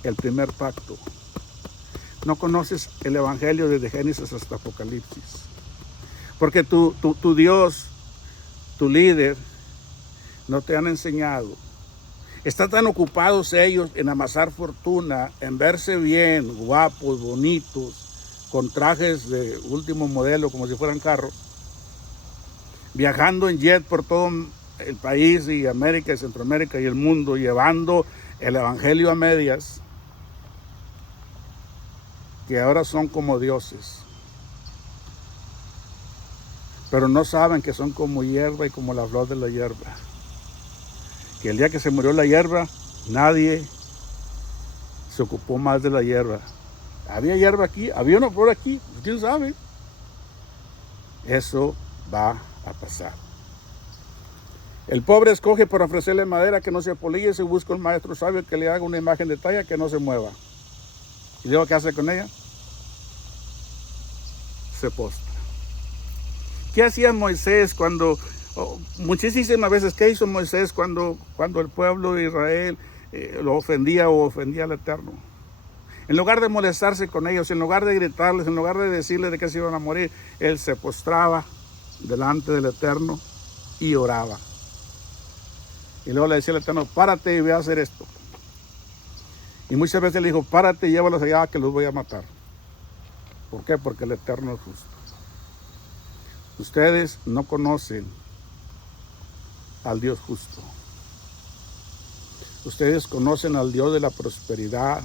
el primer pacto. No conoces el evangelio desde Génesis hasta Apocalipsis. Porque tu Dios, tu líder, no te han enseñado. Están tan ocupados ellos en amasar fortuna, en verse bien, guapos, bonitos, con trajes de último modelo, como si fueran carros, viajando en jet por todo el país y América y Centroamérica y el mundo, llevando el evangelio a medias, que ahora son como dioses. Pero no saben que son como hierba y como la flor de la hierba. Que el día que se murió la hierba, nadie se ocupó más de la hierba. Había hierba aquí, había una flor aquí, quién sabe. Eso va a pasar. El pobre escoge para ofrecerle madera que no se apolille y se busca un maestro sabio que le haga una imagen de talla que no se mueva. ¿Y luego qué hace con ella? Se postra. ¿Qué hacía Moisés cuando Muchísimas veces, ¿qué hizo Moisés cuando el pueblo de Israel lo ofendía o ofendía al Eterno? En lugar de molestarse con ellos, en lugar de gritarles, en lugar de decirles de que se iban a morir, él se postraba delante del Eterno y oraba. Y luego le decía al Eterno, párate y ve a hacer esto. Y muchas veces le dijo, párate y llévalos allá que los voy a matar. ¿Por qué? Porque el Eterno es justo. Ustedes no conocen al Dios justo. Ustedes conocen al Dios de la prosperidad,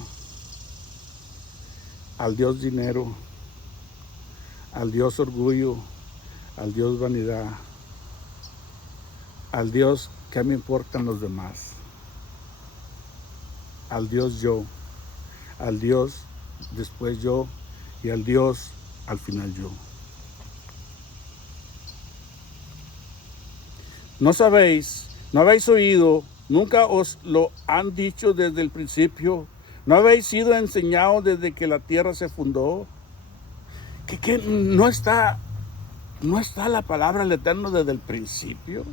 al Dios dinero, al Dios orgullo, al Dios vanidad, al Dios que me importan los demás, al Dios yo, al Dios después yo y al Dios al final yo. ¿No sabéis, no habéis oído, nunca os lo han dicho desde el principio? ¿No habéis sido enseñados desde que la tierra se fundó? ¿Que no está la palabra del Eterno desde el principio?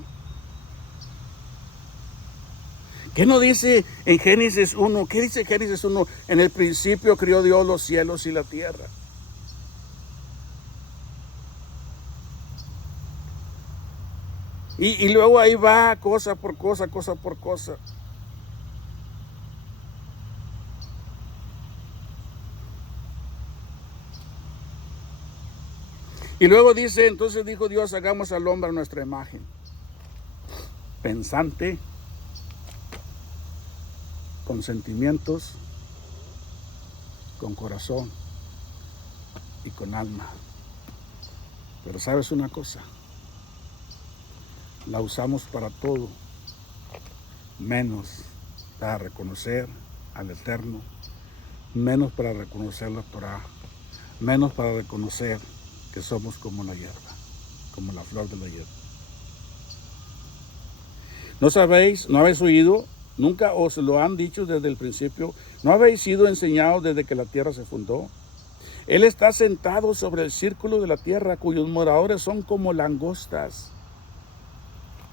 ¿Qué no dice en Génesis 1? ¿Qué dice Génesis 1? En el principio creó Dios los cielos y la tierra. Y luego ahí va cosa por cosa, cosa por cosa. Y luego dice, entonces dijo Dios, hagamos al hombre a nuestra imagen. Pensante, con sentimientos, con corazón y con alma. Pero ¿sabes una cosa? La usamos para todo, menos para reconocer al Eterno, menos para reconocer la Torah, menos para reconocer que somos como la hierba, como la flor de la hierba. ¿No sabéis, no habéis oído? Nunca os lo han dicho desde el principio. ¿No habéis sido enseñados desde que la tierra se fundó? Él está sentado sobre el círculo de la tierra, cuyos moradores son como langostas,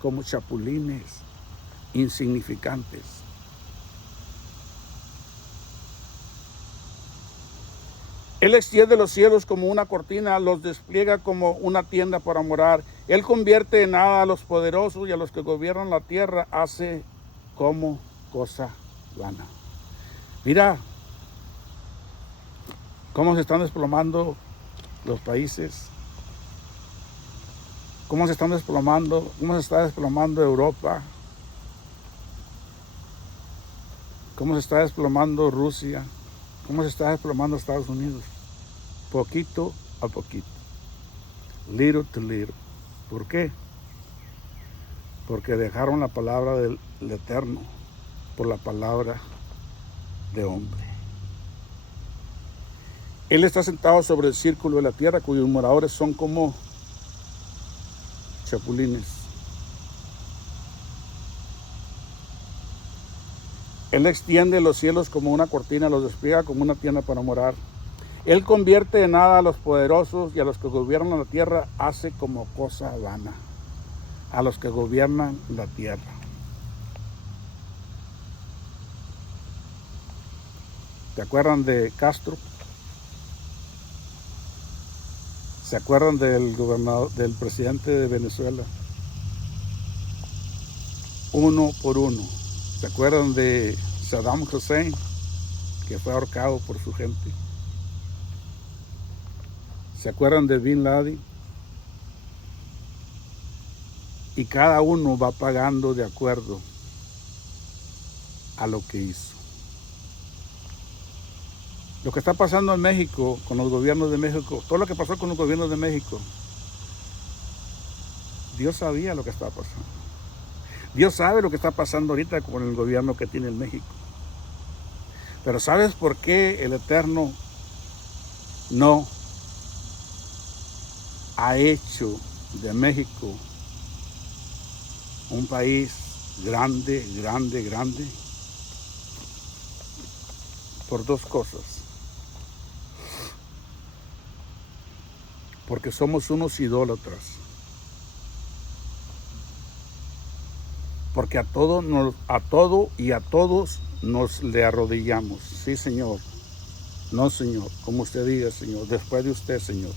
como chapulines, insignificantes. Él extiende los cielos como una cortina, los despliega como una tienda para morar. Él convierte en nada a los poderosos y a los que gobiernan la tierra hace como cosa vana. Mira cómo se están desplomando los países, cómo se está desplomando Europa, cómo se está desplomando Rusia, cómo se está desplomando Estados Unidos, poquito a poquito, little to little. ¿Por qué? Porque dejaron la palabra del Eterno por la palabra de hombre. Él está sentado sobre el círculo de la tierra, cuyos moradores son como chapulines. Él extiende los cielos como una cortina, los despliega como una tienda para morar. Él convierte en nada a los poderosos y a los que gobiernan la tierra hace como cosa vana. A los que gobiernan la tierra. ¿Se acuerdan de Castro? ¿Se acuerdan del presidente de Venezuela? Uno por uno. ¿Se acuerdan de Saddam Hussein, que fue ahorcado por su gente? ¿Se acuerdan de Bin Laden? Y cada uno va pagando de acuerdo a lo que hizo. Lo que está pasando en México, con los gobiernos de México, todo lo que pasó con los gobiernos de México, Dios sabía lo que estaba pasando. Dios sabe lo que está pasando ahorita con el gobierno que tiene en México. Pero ¿sabes por qué el Eterno no ha hecho de México un país grande, grande, grande? Por dos cosas. Porque somos unos idólatras. porque a todo y a todos nos le arrodillamos. Sí, Señor. No, Señor, como usted diga, Señor, después de usted, Señor.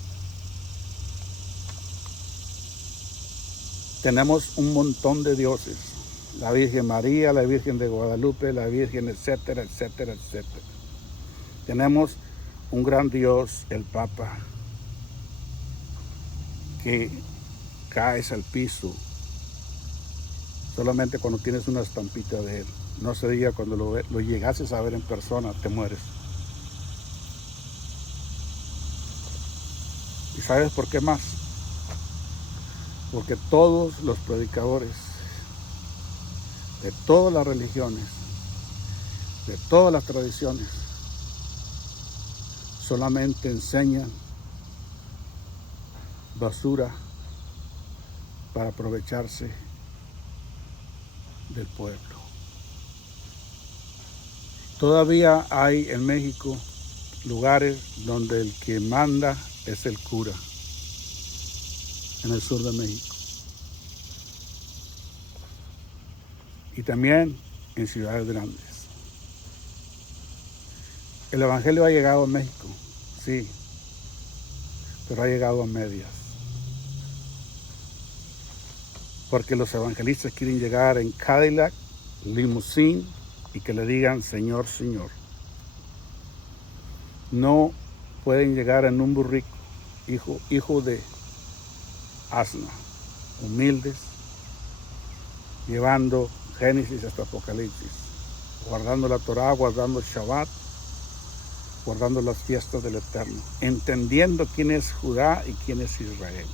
Tenemos un montón de dioses. La Virgen María, la Virgen de Guadalupe, la Virgen, etcétera, etcétera, etcétera. Tenemos un gran Dios, el Papa, que caes al piso solamente cuando tienes una estampita de él. No se diga cuando lo llegases a ver en persona, te mueres. ¿Y sabes por qué más? Porque todos los predicadores de todas las religiones, de todas las tradiciones, solamente enseñan basura para aprovecharse del pueblo. Todavía hay en México lugares donde el que manda es el cura, en el sur de México. Y también en ciudades grandes. El evangelio ha llegado a México, sí, pero ha llegado a medias. Porque los evangelistas quieren llegar en Cadillac, limusín, y que le digan Señor, Señor. No pueden llegar en un burrico, hijo de asna, humildes, llevando Génesis hasta Apocalipsis, guardando la Torá, guardando el Shabbat, guardando las fiestas del Eterno, entendiendo quién es Judá y quién es Israel,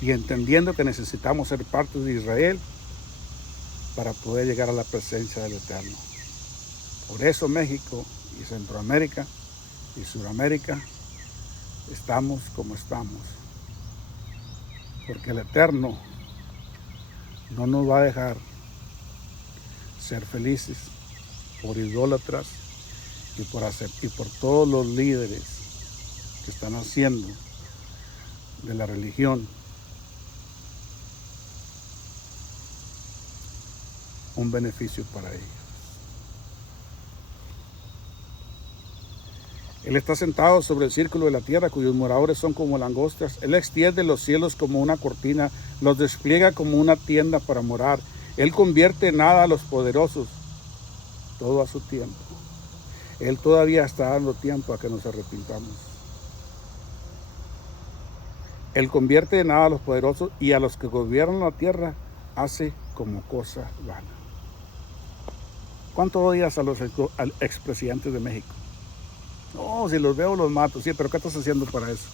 y entendiendo que necesitamos ser parte de Israel para poder llegar a la presencia del Eterno. Por eso México y Centroamérica y Sudamérica estamos como estamos, porque el Eterno no nos va a dejar ser felices por idólatras y por todos los líderes que están haciendo de la religión un beneficio para ellos. Él está sentado sobre el círculo de la tierra, cuyos moradores son como langostas. Él extiende los cielos como una cortina, los despliega como una tienda para morar. Él convierte en nada a los poderosos, todo a su tiempo. Él todavía está dando tiempo a que nos arrepintamos. Él convierte en nada a los poderosos y a los que gobiernan la tierra hace como cosa vana. ¿Cuánto odias a los expresidentes de México? No, si los veo los mato. Sí, pero ¿qué estás haciendo para eso?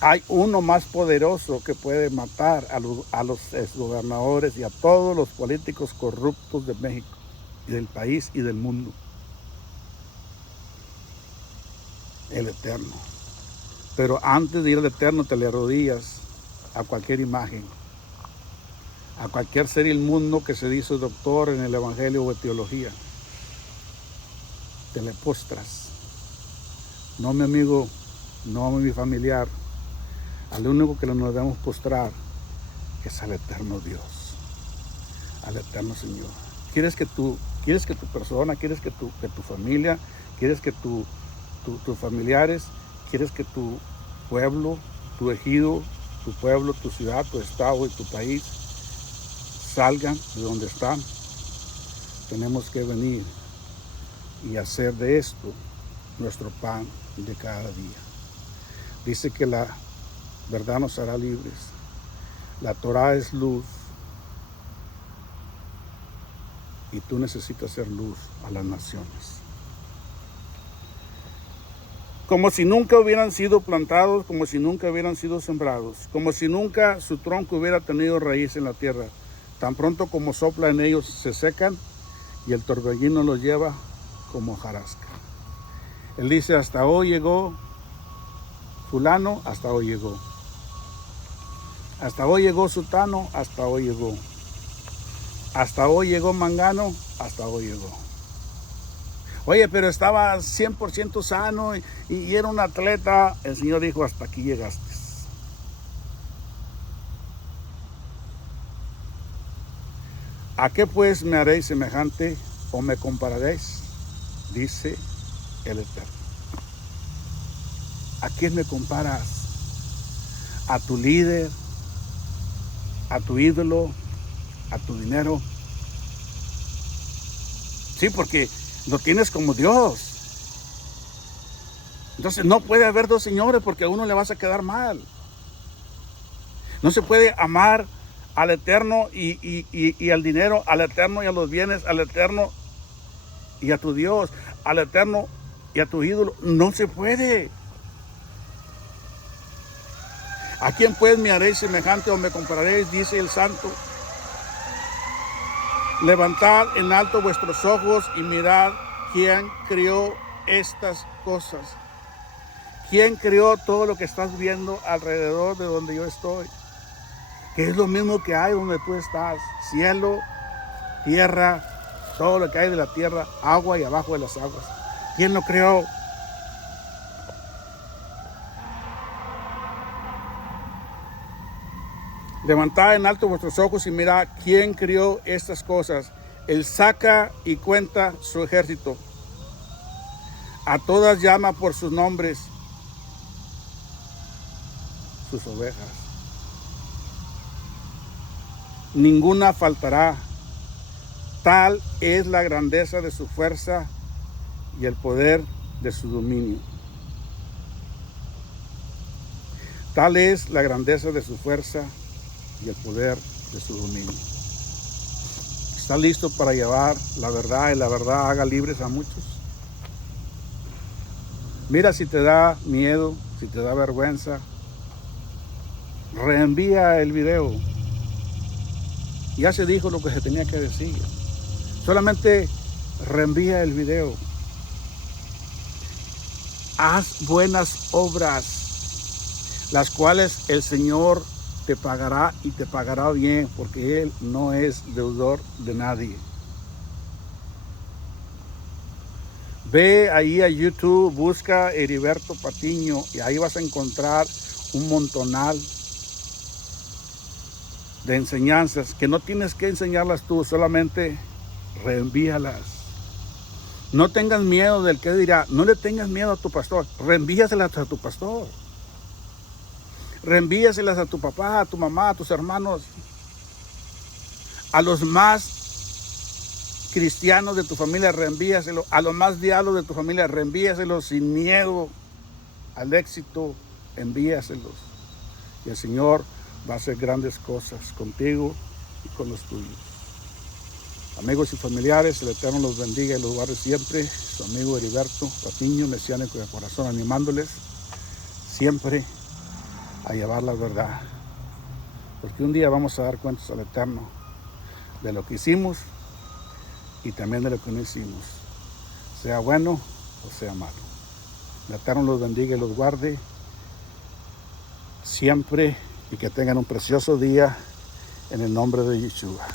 Hay uno más poderoso que puede matar a los exgobernadores y a todos los políticos corruptos de México y del país y del mundo. El Eterno. Pero antes de ir al Eterno te le arrodillas a cualquier imagen, a cualquier ser inmundo que se dice doctor en el Evangelio o en teología. Te le postras. No, mi amigo, no, mi familiar. Al único que nos debemos postrar es al eterno Dios, al eterno Señor. ¿Quieres que tu persona, quieres que tu familia, quieres que tus familiares, quieres que tu pueblo, tu ejido, tu pueblo, tu ciudad, tu estado y tu país salgan de donde están? Tenemos que venir y hacer de esto nuestro pan de cada día. Dice que la verdad nos hará libres. La Torá es luz y tú necesitas ser luz a las naciones. Como si nunca hubieran sido plantados, como si nunca hubieran sido sembrados, como si nunca su tronco hubiera tenido raíz en la tierra. Tan pronto como sopla en ellos se secan y el torbellino los lleva como hojarasca. Él dice, hasta hoy llegó fulano, hasta hoy llegó. Hasta hoy llegó sutano, hasta hoy llegó. Hasta hoy llegó mangano, hasta hoy llegó. Oye, pero estaba 100% sano y era un atleta. El Señor dijo, hasta aquí llegaste. ¿A qué pues me haréis semejante o me compararéis? Dice el Eterno. ¿A quién me comparas? ¿A tu líder? ¿A tu ídolo? ¿A tu dinero? Sí, porque lo tienes como Dios. Entonces no puede haber dos señores porque a uno le vas a quedar mal. No se puede amar al Eterno y al dinero, al Eterno y a los bienes, al Eterno y a tu Dios, al Eterno y a tu ídolo. No se puede. ¿A quién pues me haréis semejante o me compararéis? Dice el Santo. Levantad en alto vuestros ojos y mirad quién creó estas cosas. ¿Quién creó todo lo que estás viendo alrededor de donde yo estoy? Que es lo mismo que hay donde tú estás. Cielo, tierra, todo lo que hay de la tierra, agua y abajo de las aguas. ¿Quién lo creó? Levantad en alto vuestros ojos y mirad quién creó estas cosas. Él saca y cuenta su ejército. A todas llama por sus nombres, sus ovejas. Ninguna faltará. Tal es la grandeza de su fuerza y el poder de su dominio. Tal es la grandeza de su fuerza y el poder de su dominio. ¿Está listo para llevar la verdad y la verdad haga libres a muchos? Mira, si te da miedo, si te da vergüenza, reenvía el video. Ya se dijo lo que se tenía que decir. Solamente reenvía el video. Haz buenas obras, las cuales el Señor te pagará y te pagará bien, porque Él no es deudor de nadie. Ve ahí a YouTube, busca Heriberto Patiño y ahí vas a encontrar un montonal de enseñanzas que no tienes que enseñarlas tú, solamente reenvíalas. No tengas miedo del que dirá, no le tengas miedo a tu pastor, reenvíaselas a tu pastor. Reenvíaselas a tu papá, a tu mamá, a tus hermanos, a los más cristianos de tu familia, reenvíaselo, a los más diablos de tu familia, reenvíaselo sin miedo al éxito, envíaselos. Y el Señor va a hacer grandes cosas contigo y con los tuyos. Amigos y familiares, el Eterno los bendiga y los guarde siempre. Su amigo Heriberto Patiño, mesiánico de corazón, animándoles siempre a llevar la verdad. Porque un día vamos a dar cuentas al Eterno de lo que hicimos y también de lo que no hicimos, sea bueno o sea malo. El Eterno los bendiga y los guarde siempre y que tengan un precioso día en el nombre de Yeshua.